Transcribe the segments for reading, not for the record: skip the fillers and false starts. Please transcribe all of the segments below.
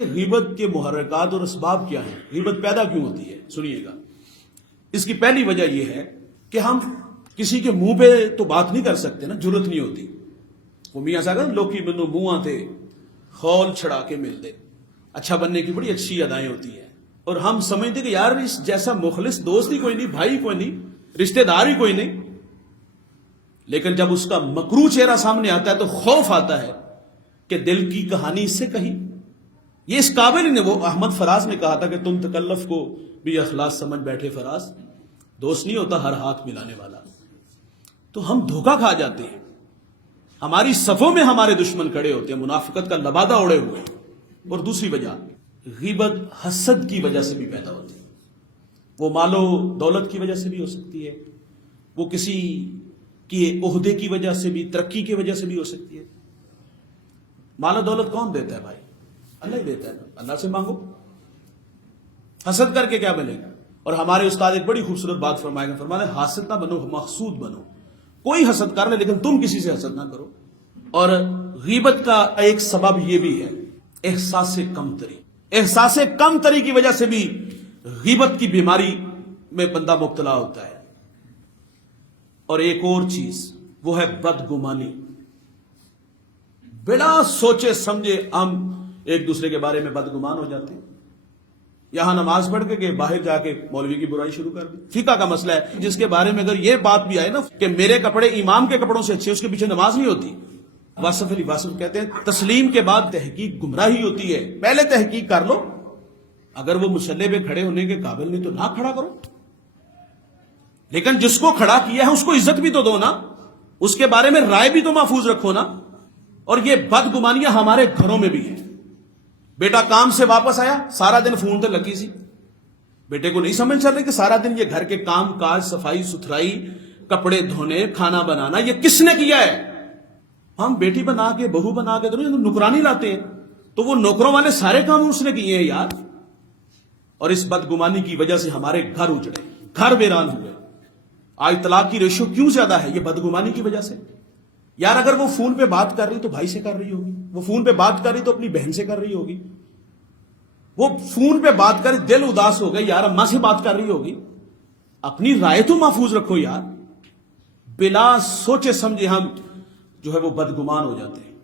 غیبت کے محرکات اور اسباب کیا ہیں؟ غیبت پیدا کیوں ہوتی ہے؟ سنیے گا. اس کی پہلی وجہ یہ ہے کہ ہم کسی کے منہ پہ تو بات نہیں کر سکتے نا، جرت نہیں ہوتی. وہ میاں صاحب لوکی منو منہ تھے خول چھڑا کے مل دے، اچھا بننے کی بڑی اچھی ادائیں ہوتی ہیں، اور ہم سمجھتے کہ یار اس جیسا مخلص دوست ہی کوئی نہیں، بھائی کوئی نہیں، رشتہ دار ہی کوئی نہیں. لیکن جب اس کا مکروہ چہرہ سامنے آتا ہے تو خوف آتا ہے کہ دل کی کہانی اس سے کہیں. یہ اس قابل ہی نہیں. وہ احمد فراز نے کہا تھا کہ تم تکلف کو بھی اخلاص سمجھ بیٹھے فراز، دوست نہیں ہوتا ہر ہاتھ ملانے والا. تو ہم دھوکہ کھا جاتے ہیں، ہماری صفوں میں ہمارے دشمن کھڑے ہوتے ہیں، منافقت کا لبادہ اوڑے ہوئے. اور دوسری وجہ غیبت حسد کی وجہ سے بھی پیدا ہوتی ہے. وہ مال و دولت کی وجہ سے بھی ہو سکتی ہے، وہ کسی کی عہدے کی وجہ سے بھی، ترقی کی وجہ سے بھی ہو سکتی ہے. مال و دولت کون دیتا ہے بھائی؟ اللہ ہی دیتا ہے. اللہ سے مانگو، حسد کر کے کیا ملے گا؟ اور ہمارے استاد ایک بڑی خوبصورت بات فرمائے گا، فرماتے ہیں حاسد نہ بنو محسود بنو. کوئی حسد کر لے لیکن تم کسی سے حسد نہ کرو. اور غیبت کا ایک سبب یہ بھی ہے احساس کمتری. احساس کمتری کی وجہ سے بھی غیبت کی بیماری میں بندہ مبتلا ہوتا ہے. اور ایک اور چیز وہ ہے بدگمانی. بلا سوچے سمجھے ہم ایک دوسرے کے بارے میں بدگمان ہو جاتے ہیں. یہاں نماز پڑھ کے باہر جا کے مولوی کی برائی شروع کر دی. فقہ کا مسئلہ ہے جس کے بارے میں اگر یہ بات بھی آئے نا کہ میرے کپڑے امام کے کپڑوں سے اچھے، اس کے پیچھے نماز نہیں ہوتی. واصف علی واصف کہتے ہیں تسلیم کے بعد تحقیق گمراہی ہوتی ہے. پہلے تحقیق کر لو، اگر وہ مسلح پہ کھڑے ہونے کے قابل نہیں تو نہ کھڑا کرو. لیکن جس کو کھڑا کیا ہے اس کو عزت بھی تو دو نا، اس کے بارے میں رائے بھی تو محفوظ رکھو نا. اور یہ بدگمانیاں ہمارے گھروں میں بھی ہیں. بیٹا کام سے واپس آیا، سارا دن فون تے لگی سی. بیٹے کو نہیں سمجھ چل رہی کہ سارا دن یہ گھر کے کام کاج، صفائی ستھرائی، کپڑے دھونے، کھانا بنانا یہ کس نے کیا ہے؟ ہم بیٹی بنا کے، بہو بنا کے تو نہیں، نوکرانی لاتے ہیں. تو وہ نوکروں والے سارے کام اس نے کیے ہیں یار. اور اس بدگمانی کی وجہ سے ہمارے گھر اجڑے، گھر ویران ہوئے. آج طلاق کی ریشو کیوں زیادہ ہے؟ یہ بدگمانی کی وجہ سے. یار اگر وہ فون پہ بات کر رہی تو بھائی سے کر رہی ہوگی، وہ فون پہ بات کر رہی تو اپنی بہن سے کر رہی ہوگی، وہ فون پہ بات کر دل اداس ہو گئی یار اماں سے بات کر رہی ہوگی. اپنی رائے تو محفوظ رکھو یار. بلا سوچے سمجھے ہم جو ہے وہ بدگمان ہو جاتے ہیں.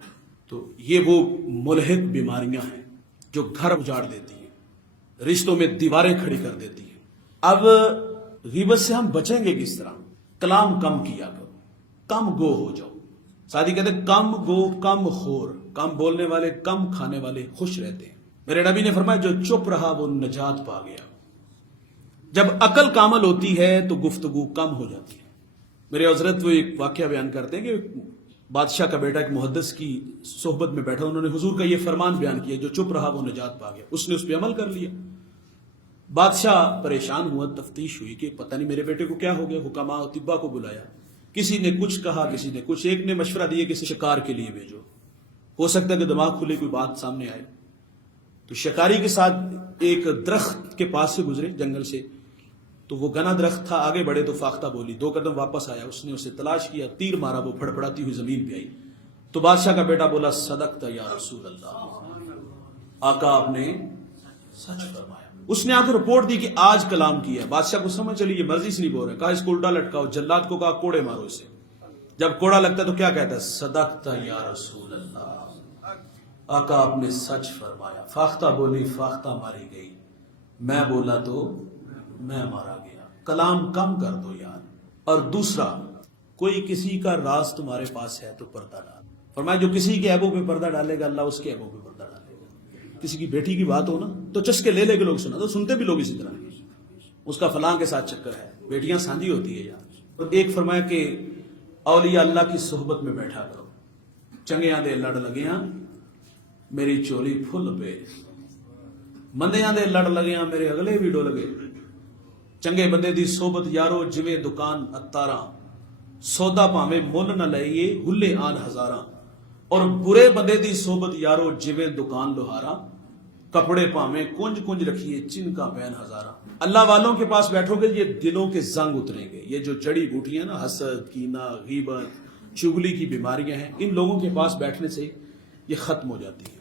تو یہ وہ ملحق بیماریاں ہیں جو گھر اجاڑ دیتی ہیں، رشتوں میں دیواریں کھڑی کر دیتی ہیں. اب غیبت سے ہم بچیں گے کس طرح؟ کلام کم کیا کرو، کم گو ہو جاؤ. سادی کہتے ہیں کم گو کم خور، کم بولنے والے کم کھانے والے خوش رہتے ہیں. میرے نبی نے فرمایا جو چپ رہا وہ نجات پا گیا. جب عقل کامل ہوتی ہے تو گفتگو کم ہو جاتی ہے. میرے حضرت وہ ایک واقعہ بیان کرتے ہیں کہ بادشاہ کا بیٹا ایک محدث کی صحبت میں بیٹھا، انہوں نے حضور کا یہ فرمان بیان کیا جو چپ رہا وہ نجات پا گیا. اس نے اس پہ عمل کر لیا. بادشاہ پریشان ہوا، تفتیش ہوئی کہ پتہ نہیں میرے بیٹے کو کیا ہو گیا. حکماء و طباء کو بلایا، کسی نے کچھ کہا، کسی نے کچھ. ایک نے مشورہ دیا کہ شکار کے لیے بھیجو، ہو سکتا ہے کہ دماغ کھلے کوئی بات سامنے آئے. تو شکاری کے ساتھ ایک درخت کے پاس سے گزرے جنگل سے، تو وہ گنا درخت تھا. آگے بڑھے تو فاختہ بولی، 2 قدم واپس آیا، اس نے اسے تلاش کیا، تیر مارا، وہ پھڑپڑاتی ہوئی زمین پہ آئی. تو بادشاہ کا بیٹا بولا صدقت یا رسول اللہ، آقا آپ نے سچ فرمایا. اس نے آ کے رپورٹ دی کہ آج کلام کیا. بادشاہ کو سمجھ چلی یہ مرضی سے نہیں بول رہا. کہا اس کو الٹا لٹکاؤ. جلاد کو کہا کوڑے مارو اسے. جب کوڑا لگتا ہے تو کیا کہتا ہے؟ صدقت یا رسول اللہ، آقا آپ نے سچ فرمایا. فاختہ بولی، فاختہ ماری گئی. میں بولا تو میں مارا گیا. کلام کم کر دو یار. اور دوسرا، کوئی کسی کا راز تمہارے پاس ہے تو پردہ ڈال. فرمایا جو کسی کے عیبوں پہ پردہ ڈالے گا اللہ اس کے عیبوں پہ پردہ ڈالے گا. کسی کی بیٹی کی بات ہو نا تو چسکے لے لے کے لوگ سنا، تو سنتے بھی لوگ اسی طرح، اس کا فلاں کے ساتھ چکر ہے. بیٹیاں سانجی ہوتی ہے یار. ایک فرمایا کہ اولیاء اللہ کی صحبت میں بیٹھا کرو. چنگیاں دے لڑ لگیاں میری چولی پھل پہ، مندیاں دے لڑ لگیاں میرے اگلے بھی ڈول گئے. چنگے بندے دی صحبت یارو جویں دکان اتاراں، سودا پاویں مل نہ لئیے ہلے آن ہزاراں. اور برے بندے دی صحبت یارو جویں دکان لوہاراں، کپڑے پاویں کنج کنج رکھیے چن کا پین ہزاراں. اللہ والوں کے پاس بیٹھو گے یہ دلوں کے زنگ اتریں گے. یہ جو جڑی بوٹیاں نا، حسد، کینہ، غیبت، چغلی کی بیماریاں ہیں، ان لوگوں کے پاس بیٹھنے سے یہ ختم ہو جاتی ہیں.